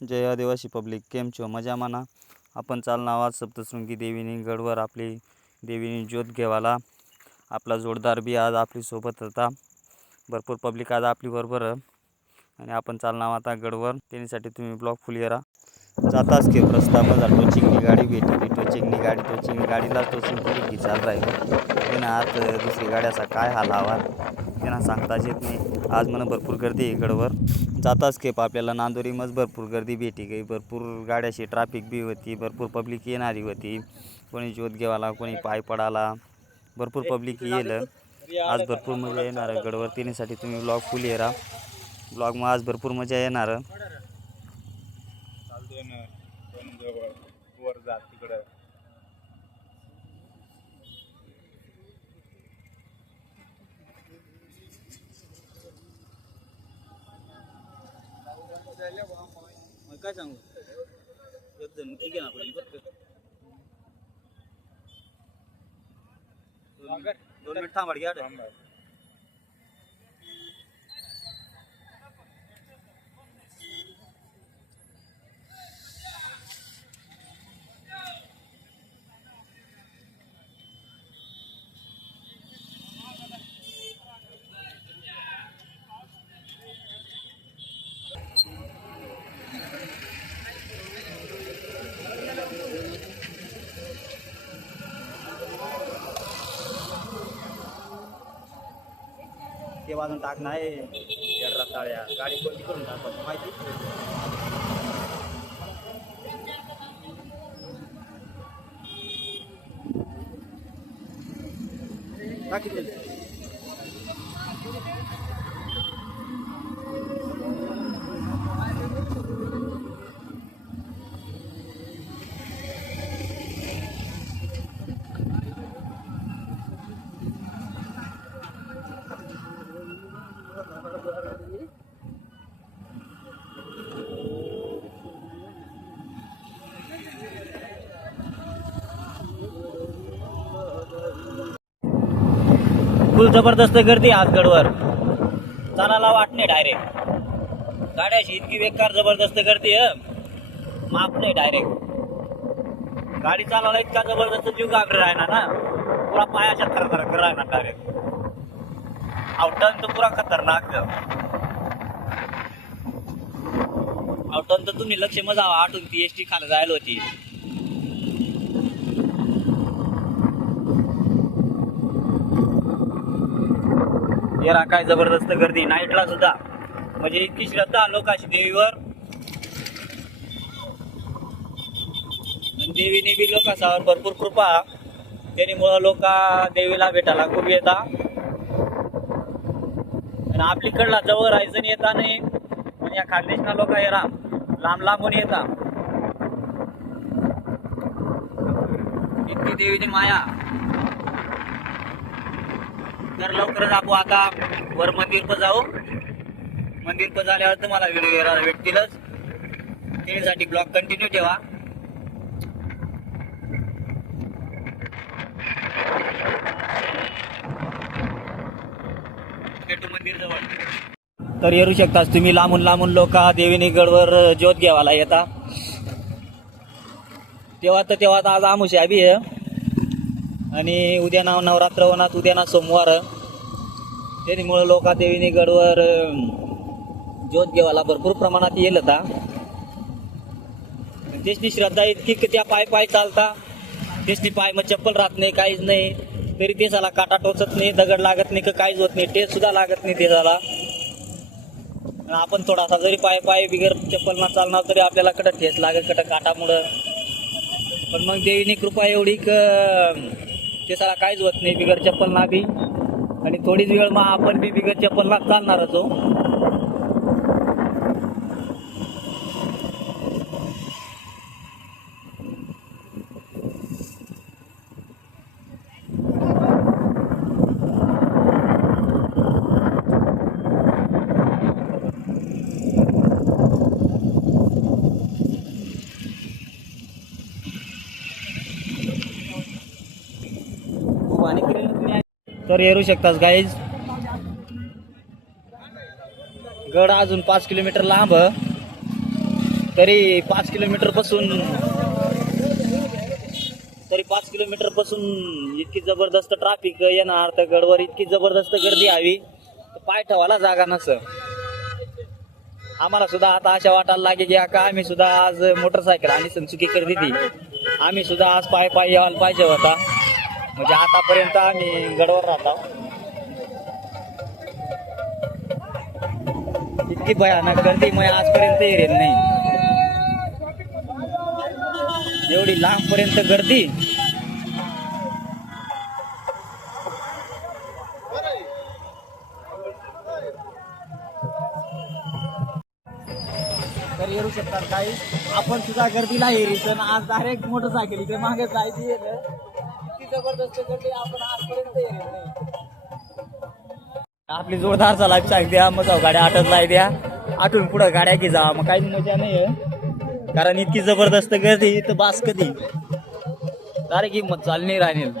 जय आदिवासी पब्लिक केम छो? मजा मना. आपण चालणार आज सप्तशृंगी देवीनी गडवर. आपली देवीनी ज्योत घेवाला. आपला जोडदार बी आज आपली सोबत होता. भरपूर पब्लिक आज आपली बरोबर. आणि आपण चालना आता गडवर. त्यासाठी तुम्ही ब्लॉक फुल येरा जाताच की रस्त्यामध्ये टोचिंगनी गाडी भेटली. टोचिंगनी गाडी टोचिंगनी गाडीला टोचिंग केली चाल राहील. आज आत दुसरी गाड्याचा काय हाल हवा त्यांना सांगताच येत नाही. आज म्हणा भरपूर गर्दी आहे गडवर जाताच केप आपल्याला. नांदोरीमच भरपूर गर्दी भेटी गई. भरपूर गाड्याची ट्रॅफिक बी होती. भरपूर पब्लिक येणारी होती. कोणी ज्योत घेवाला कोणी पाय पडाला भरपूर पब्लिक येलं. आज भरपूर मजा येणार गडवर तिनेसाठी तुम्ही ब्लॉग फुल येरा ब्लॉग मग आज भरपूर मजा येणार. चालतोय ना. जवळ वर जात तिकडं. काय सांगू? एक जण ठीक आहे ना आपण दोन मिनिट थांबाड घ्या वाजून टाकणार आहे. गाडी कोणती करून टाकतो माहिती? फुल जबरदस्त गर्दी आज गडवर. चालायला वाटणे डायरेक्ट गाड्याची इतकी बेकार जबरदस्त गर्दी आहे. माप नाही डायरेक्ट गाडी चालायला इतका जबरदस्त जीव गागड राहणार ना? पुरा पायाच्या थर राहणार डायरेक्ट आउटन तर पुरा खतरनाक आउटन तर तुम्ही लक्ष मजा आठून ती एस टी खाली जायला होती. जरा काय जबरदस्त गर्दी. नाईटला सुद्धा. म्हणजे इतकी श्रद्धा लोकांची देवीवर. देवीने बी लोकांसावर भरपूर कृपा. त्यामुळं लोक देवीला भेटायला खूप येतात आणि आपलीकडला जवळ राहायचं येता नाही. आणि या खानदेशना लोक येणार लांब लांबून येतात इतकी देवीने माया. तर लवकरच आपण आता. वर मंदिर पण जाऊ. मंदिर पण झाल्यावर तुम्हाला व्हिडिओ येणार भेटतीलच त्यासाठी ब्लॉग कंटिन्यू ठेवा. मंदिर जवळ. तर येऊ शकताच तुम्ही लांबून लांबून लोक देविनी गडवर ज्योत घ्यावाला येता. तेव्हा तर तेव्हा तर आज आमुष्या बी आहे. आणि उद्या नाव नवरात्र होणार उद्या ना सोमवार. त्यामुळं लोका देवीने गडवर ज्योत घेवाला भरपूर प्रमाणात येईल आता. त्याची श्रद्धा इतकी की त्या पाय पाय चालता. त्याची पाय मग चप्पल राहत नाही काहीच नाही. तरी ते झाला काटा टोचत नाही दगड लागत नाही का काहीच होत नाही. टेस्ट सुद्धा लागत नाही ते झाला. आणि आपण थोडासा जरी पाय पाय बिगर चप्पल ना चालणार तरी आपल्याला कडं ठेस लागत कडं काटामुळं. पण मग देवीनी कृपा एवढी क ते साला काहीच होत नाही बिगर चप्पल ना बी. आणि थोडीच वेळ मग आपण बी बिगर चप्पल ना चालणारच हो. आहे. तर येऊ शकतास गाईज गड अजून पाच किलोमीटर लांब. तरी पाच किलोमीटरपासून तरी पाच किलोमीटरपासून इतकी जबरदस्त ट्रॅफिक येणार तर गडवर इतकी जबरदस्त गर्दी हवी. पाय ठेवायला जागा नस. आम्हाला सुद्धा आता अशा वाटायला लागे की का आम्ही सुद्धा आज मोटरसायकल आणि संचुकी कर ती आम्ही सुद्धा आज पाय पाय यायला पाहिजे होता. म्हणजे आतापर्यंत आम्ही गडवर राहतो. इतकी भयानक गर्दी मग आजपर्यंत येत नाही. एवढी लांब पर्यंत गर्दी येऊ शकतात काही. आपण सुद्धा गर्दीला येईल पण आज डायरेक्ट मोटरसायकल इकडे मागे जायची आहे. ना. जबरदस्त आपण आजपर्यंत आपली जोरदार चालाय सांग द्या मग जाऊ गाड्या आटतलाय द्या. आटून पुढं गाड्या की जा मग काही मजा नाही कारण इतकी जबरदस्त गर्दी इथं बास कधी? डायरेक्ट हिंमत चाल नाही राहील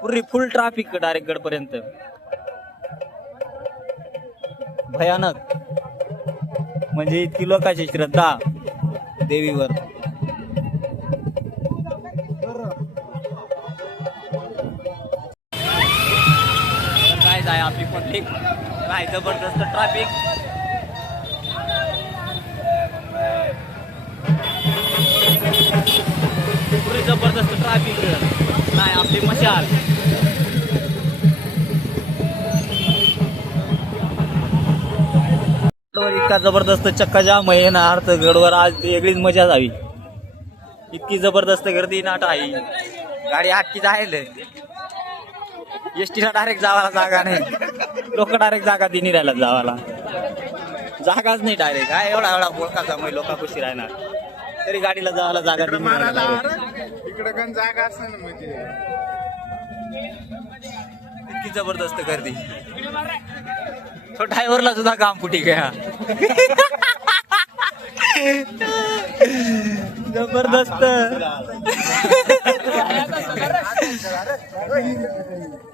पुरी फुल ट्रॅफिक डायरेक्ट गडपर्यंत. भयानक. म्हणजे इतकी लोकांची श्रद्धा देवीवर. पब्लिक काय जबरदस्त ट्रॅफिक पुरी जबरदस्त ट्रॅफिक नाही आपली मशाल. गडवर इतका जबरदस्त चक्का जाम आहे ना अर्थ गडवर आज वेगळीच मजा जावी इतकी जबरदस्त गर्दी नाट आहे गाडी आटकी जायला एस टीला डायरेक्ट जावाला जागा नाही. लोक डायरेक्ट जागा दिनी राहिला जावाला जागाच नाही डायरेक्ट काय एवढा एवढा बोळकाचा मग लोका खुशी राहणार. तरी गाडीला जावाला जागा दिनी राहिला direct. इकडे पण जागा असं म्हणजे इतकी जबरदस्त गर्दी. तो ड्रायव्हरला सुद्धा काम फुटी गया. जबरदस्त.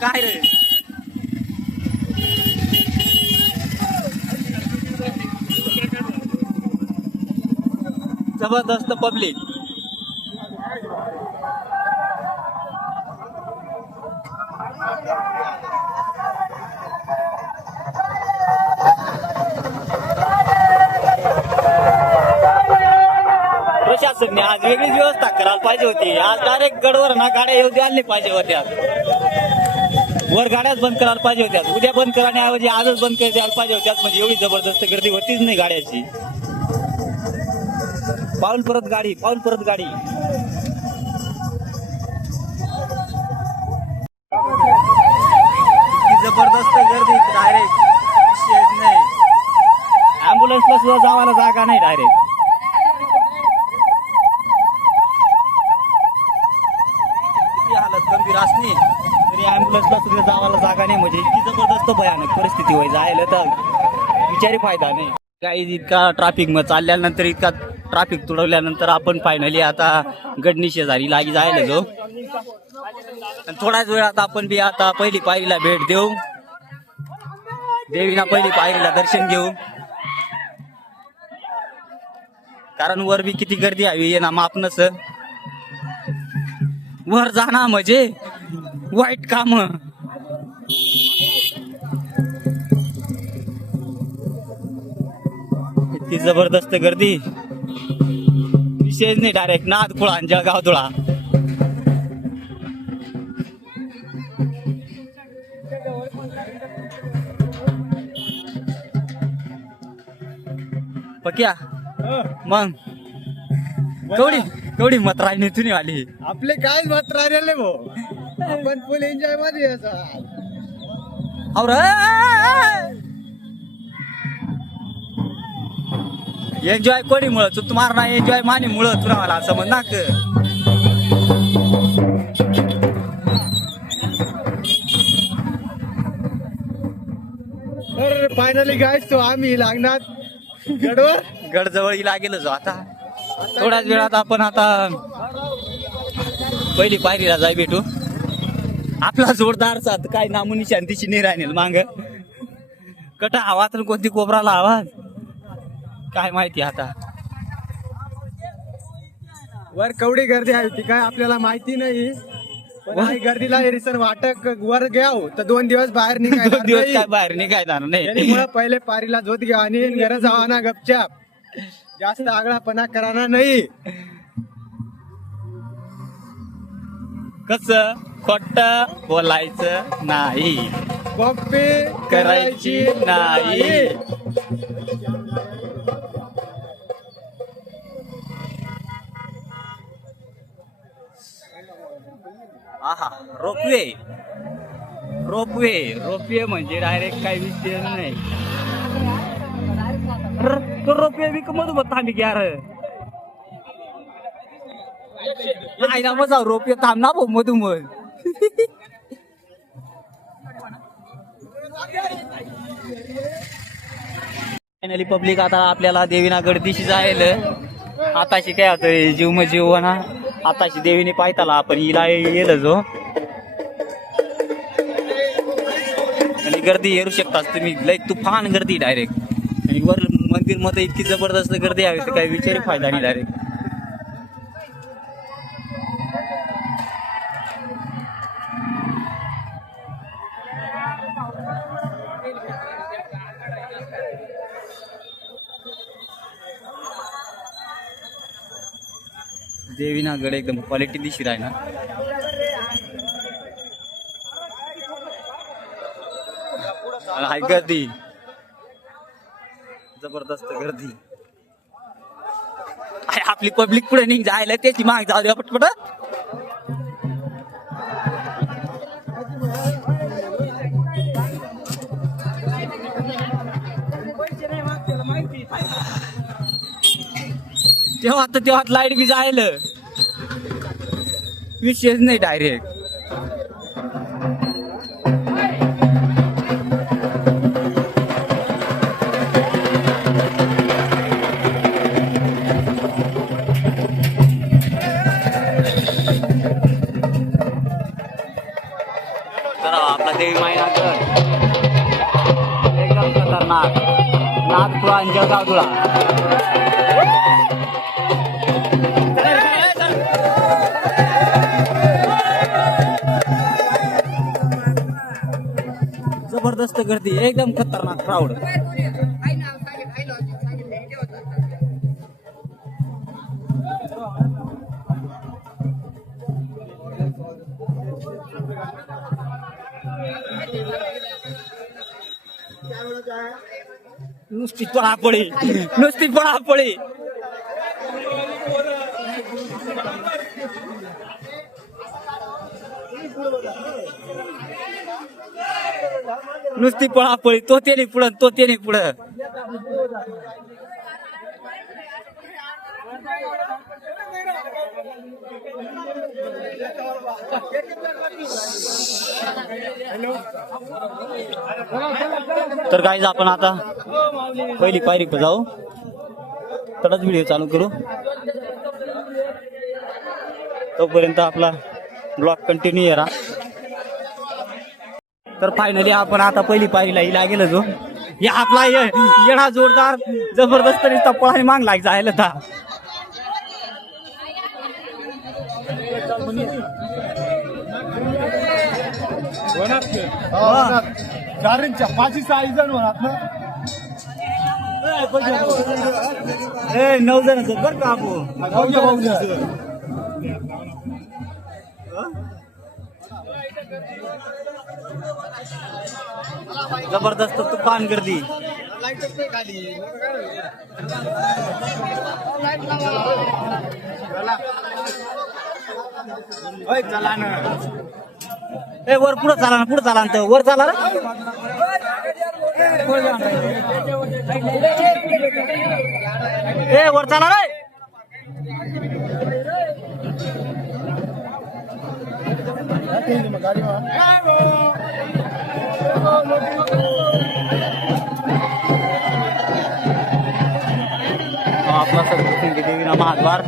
काय रे? जबरदस्त पब्लिक. प्रशासनने आज वेगळीच व्यवस्था करायला पाहिजे होती. आज डायरेक्ट गडवर ना गाड्या येऊ द्यायला पाहिजे होत्या. वर गाड्याच बंद करायला पाहिजे होत्या. उद्या बंद करण्याऐवजी आजच बंद कर द्यायला पाहिजे होत्या. म्हणजे एवढी जबरदस्त गर्दी होतीच नाही गाड्याची. पाऊल परत गाडी पाऊल परत गाडी. जबरदस्त गर्दी डायरेक्ट नाही. ऍम्ब्युलन्सला सुद्धा जावायला जागा नाही डायरेक्ट किती हालत गंभीर असली बसला सुद्धा जागा नाही म्हणजे इतकी जबरदस्त भयानक परिस्थिती व्हाय जायला तर विचारी फायदा नाही. काही इतका ट्रॅफिक मग चालल्यानंतर इतका ट्रॅफिक तुडवल्यानंतर आपण फायनली आता गडनी शेजारी लागी जायला जो थोडाच थोड्याच वेळात आपण बी आता पहिली पायरीला भेट देऊ. देवीला पहिली पायरीला दर्शन घेऊ. कारण वर बी किती गर्दी हवी ये ना मापनच. वर जाणार म्हणजे वाईट काम. इतकी जबरदस्त गर्दी. विशेष नाही डायरेक्ट नाद खुळा जळगाव धुळा. पक्या? मग? कवडी कवडी मत राहिली तुम्ही आली? आपले काय मत राहिले भाऊ. आपण फुल एन्जॉयमध्ये और एन्जॉय कोणी मुळे तू तुम्हाला ना एन्जॉय माने मुळे तुला मला असं म्हण ना फायनली गायस तो आम्ही लागणार गडवर. गडजवळ लागेल जो आता. थोड्याच वेळात आपण आता पहिली पायरीला जाय भेटू. आपला जोरदार साथ. काय नामुनी शांतीची नाही राहणार मांग. कटा हवा तर कोणती कोबराला आवाज? काय माहिती आता. वर कवडी गर्दी आहे ती काय आपल्याला माहिती नाही. पण गर्दीला रिसन वाटक वर घ्याव. तर दोन दिवस बाहेर दोन निघायला दिवस. काय बाहेर निघायणार नाही. त्यामुळे पहिले पारीला झोत घ्या आणि गरज हवा ना गपचाप. जास्त आगळापणा कराना नाही. कस खोट बोलायचं नाही? कॉपी करायची नाही. आहा रोपवे. रोपवे. रोपवे म्हणजे डायरेक्ट काही विषय नाही. रोपवे बी मधोमध थांबी की यार नाही ना मजा रोप थांब ना भाऊ मधोमध फायनली पब्लिक आता आपल्याला देवीना गर्दीशी जायल आताशी काय होतं जीव म जीव ना आताशी देवीने पायताला आपण हिला येल जो. आणि गर्दी येऊ शकतात तुम्ही. लय तुफान गर्दी डायरेक्ट आणि वर मंदिरमध्ये इतकी जबरदस्त गर्दी आहे तर काही विचारी फायदा नाही डायरेक्ट देवीना गड एकदम क्वालिटी दिशी आहे ना हाय गर्दी. जबरदस्त गर्दी. आपली पब्लिक पुढे निघ जायला त्याची माग जाऊ द्या पटपट तेव्हा तर तेव्हा लाइट बी जायलं. विशेष नाही डायरेक्ट आपला देवी मायना एकदम खतरनाक. नागपुरा आणि जळगाव गर्दी एकदम खतरनाक क्राऊड नुसती पळापळी नुसती पळापळी नुसती पळापळी तो नाही पुढं तो नाही पुढं. तर काहीच आपण आता पहिली पायरी जाऊ. तरच व्हिडिओ चालू करू. तोपर्यंत आपला ब्लॉग कंटिन्यू येरा तर फायनली आपण आता पहिली पायरीला ही लागेल जो या आपला ये- येणा जोरदार जबरदस्त रिश्ता पळाने माग लाग जायला था गाडींच्या पाचशे सहा जण ना? नऊ जण बरं का आपू जबरदस्त तुफान गर्दी. चला ना. ए वर पुढं चाला ना पुढं चाला ना. वर चाला ए वर चला रे. हा आपला सप्तशृंगी देवीना महाद्वार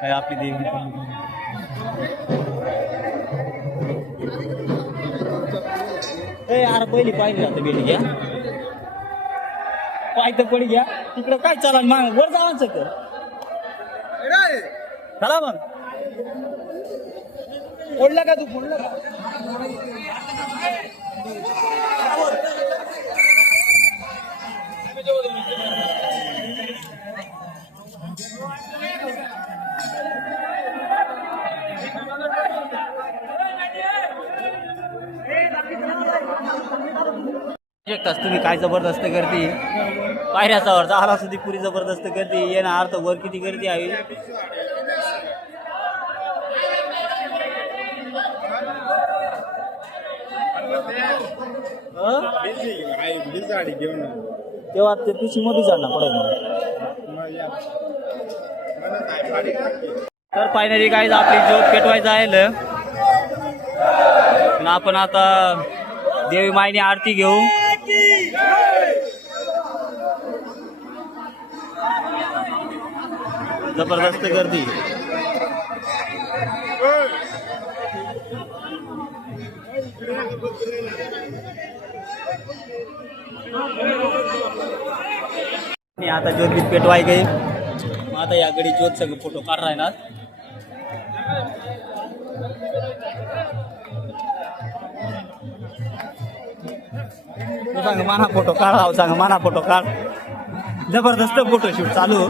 काय आपली देवी ए अरे पहिली पाहिजे आता बेली घ्या. पाय तर पडी घ्या. तिकडं काय चालाल मग वर जावायचं तर चला मग. फोडला का तू? फोडला का? एक तुम्ही काय जबरदस्त करते. पायऱ्याचा वर झाला सुद्धा पुरी जबरदस्त करते. येणार अर्थ वर किती गर्दी आहे तेव्हा ते पिशी मध्ये जाणार पडेल तर फायनली काय आपली जोत पेटवायचं आहे ना आपण आता देवी मायने आरती घेऊ. जबरदस्त गर्दी. आता ज्योत पेटवाय गई मग आता या गडी ज्योत सगळं फोटो काढ राहणार तू सांग माना फोटो काढ राव सांग माना फोटो काढ जबरदस्त फोटो शूट चालू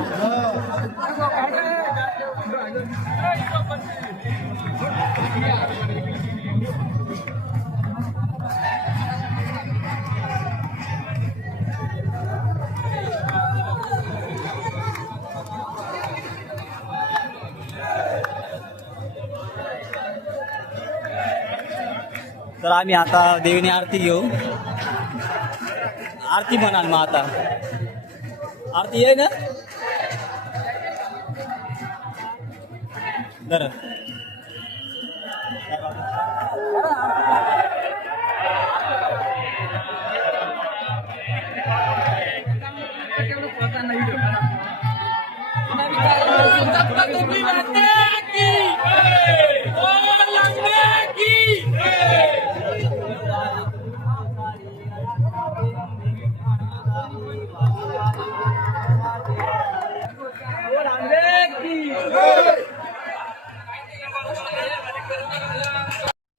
तर आम्ही आता देवीने आरती घेऊ आरती म्हणाल मग आता. आरती आहे ना? बरं.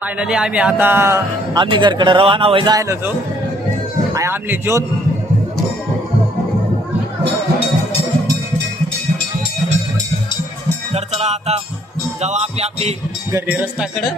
फायनली आम्ही आता आम्ही घरकडे रवाना व्हायचं आहे जो आणि आमली ज्योत. तर चला आता जाऊ आपली आपली घरी रस्त्याकडं.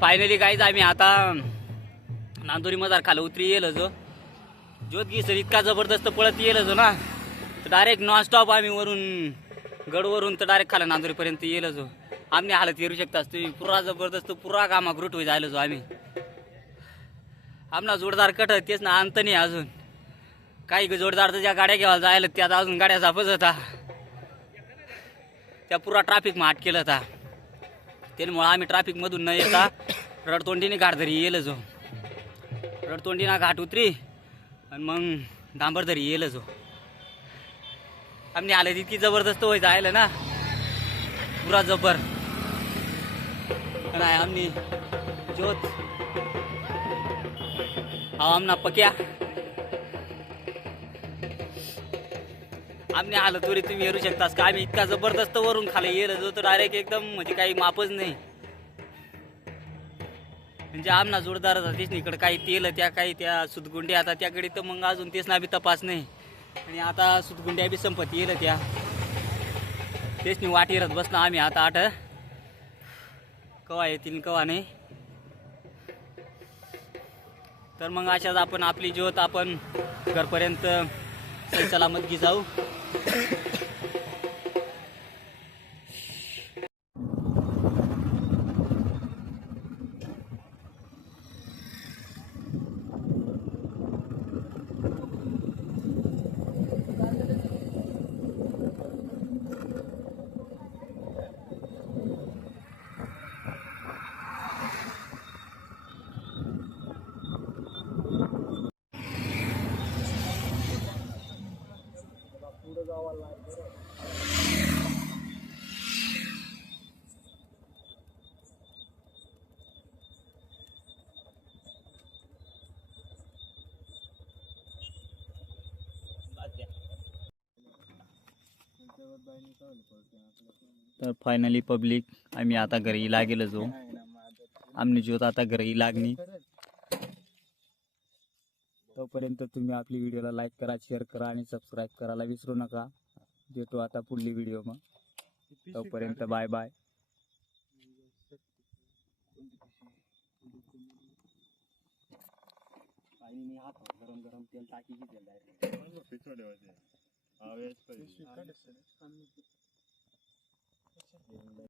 फायनली काहीच आम्ही आता नांदोरी मजार खाली उतरी येल जो. ज्योतगी सर इतका जबरदस्त पळत येलो जो ना. तर डायरेक्ट नॉनस्टॉप आम्ही वरून गडवरून तर डायरेक्ट खाला नांदोरीपर्यंत येलो जो. आम्ही हालत येऊ शकता तुम्ही पुरा जबरदस्त पुरा कामाकृत होई जायलो जो आम्ही. आमना जोरदार कट तेच ना अंत नाही अजून. काही जोरदार तर ज्या गाड्या घ्यायला जायला त्यात अजून गाड्या जापच होता त्या पुरा ट्रॅफिक माट केलं होता. त्यामुळं आम्ही ट्रॅफिकमधून न येता रडतोंडीने घाट धरी येईल जो. रडतोंडीना घाट उतरी आणि मग डांबरधरी येईल जो. आम्ही आलं तितकी जबरदस्त होय जायला ना. पुरा जबर. नाही आम्ही ज्योत. हा आमना पक्या. आम्ही आलं तरी तुम्ही येऊ शकतास का? आम्ही इतका जबरदस्त वरून खाली येईल तर डायरेक्ट एकदम म्हणजे काही मापच नाही. म्हणजे आमना जोरदार तेच इकडे काही तेल त्या काही त्या सुतगुंड्या आता त्याकडे तर मग अजून तेच ना बी तपास नाही. आणि आता सुतगुंड्या बी संपत्ती येईल त्या. तेच नाही वाट येत बसना आम्ही आता आठ. कवा येतील कवा नाही. तर मग अशाच आपण आपली ज्योत आपण घरपर्यंत सलामतगी जाऊ. Thank you. तर फायनली पब्लिक आम्ही आता घरी लागेलच हो आम्ही ज्योत आता घरी लागणी. तोपर्यंत तुम्ही आपली व्हिडिओला लाईक करा शेअर करा आणि सबस्क्राईब करायला विसरू नका. भेटू आता पुढली व्हिडिओ मग. तोपर्यंत बाय बाय गरम गरम तेल टाकी पिछोडे होते